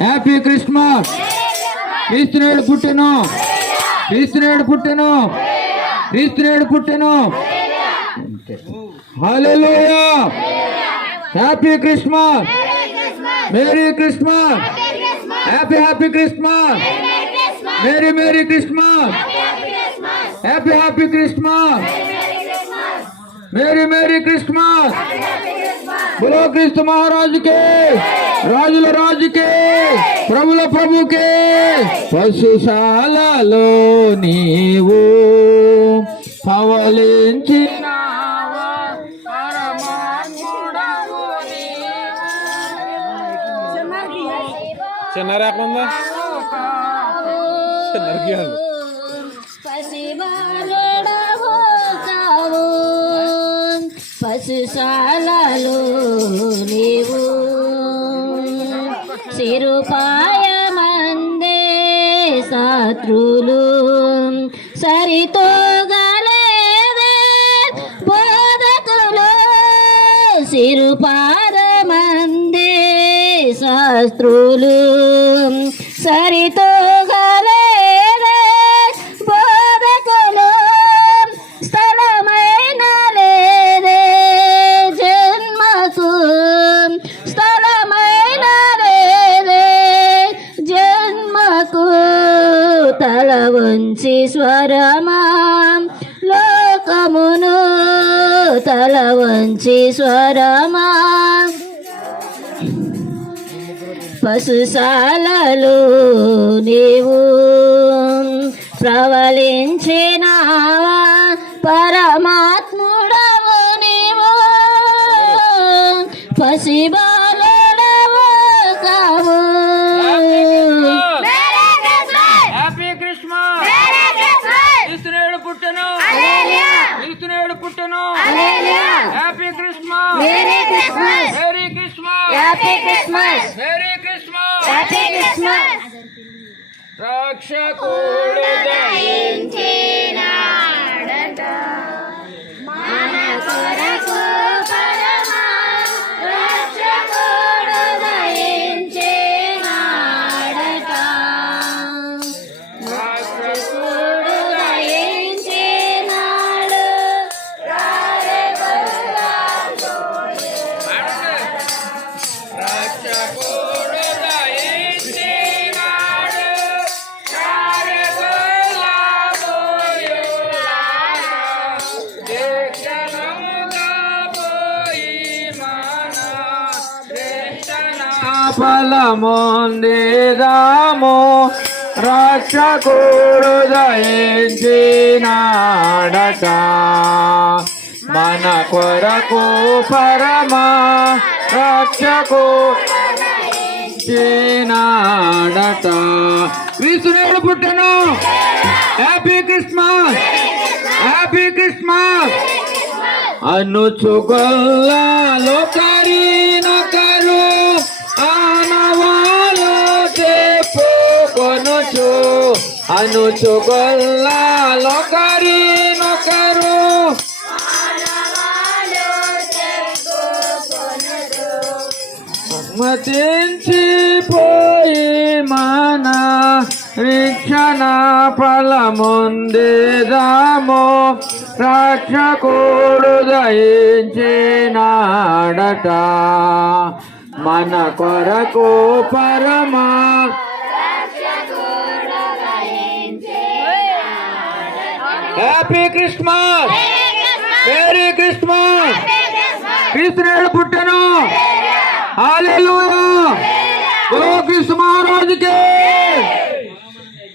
Happy Christmas క్రీస్తునేడు పుట్టెను క్రీస్తునేడు పుట్టెను క్రీస్తునేడు పుట్టెను hallelujah happy Christmas merry Christmas happy happy Christmas merry merry Christmas happy happy Christmas merry merry Christmas బులో క్రీస్తు మహారాజుకే రాజుల రాజుకే ప్రభుల ప్రభుకే పశుశాలలో నీవు పవలించినావా పరమాత్ముడవు చిన్న రాకుండా చిన్నకి వాళ్ళు పసిబాలుడవుతావు పశుశాలలో సిరుపాయమందే శత్రులు. సరితో గలేదే బోధకులు. సిరుపాదమందే శాస్త్రులు సరితో స్వరమా. లోకమును తల వంచి స్వరమా. పశుశాలలు నీవు ప్రవలించినావా పరమాత్ముడవు నీవు. పసిబాలుడవు Christmas. Merry Christmas happy Christmas merry Christmas happy Christmas రక్షకుడు ఫలమొందేదాము. రక్షకుడు దయించినాడట మన కొరకు పరమా రక్షకు నాడట క్రీస్తునేడు పుట్టెను. Happy Christmas. Happy Christmas. అనుచుగొల్లాలో లోకరీనా చెప్పుకొనుచు అనుచుగొల్లాలో మతించి పోయి మన వీక్షణ ఫలముందేదాము రక్షకుడు దయించినాడట మన కొరకు పరమా హ్యాపీ క్రిస్మస్ మేరీ క్రిస్మస్ క్రీస్తునేడు పుట్టెను. హాలేలూయా క్రీస్తు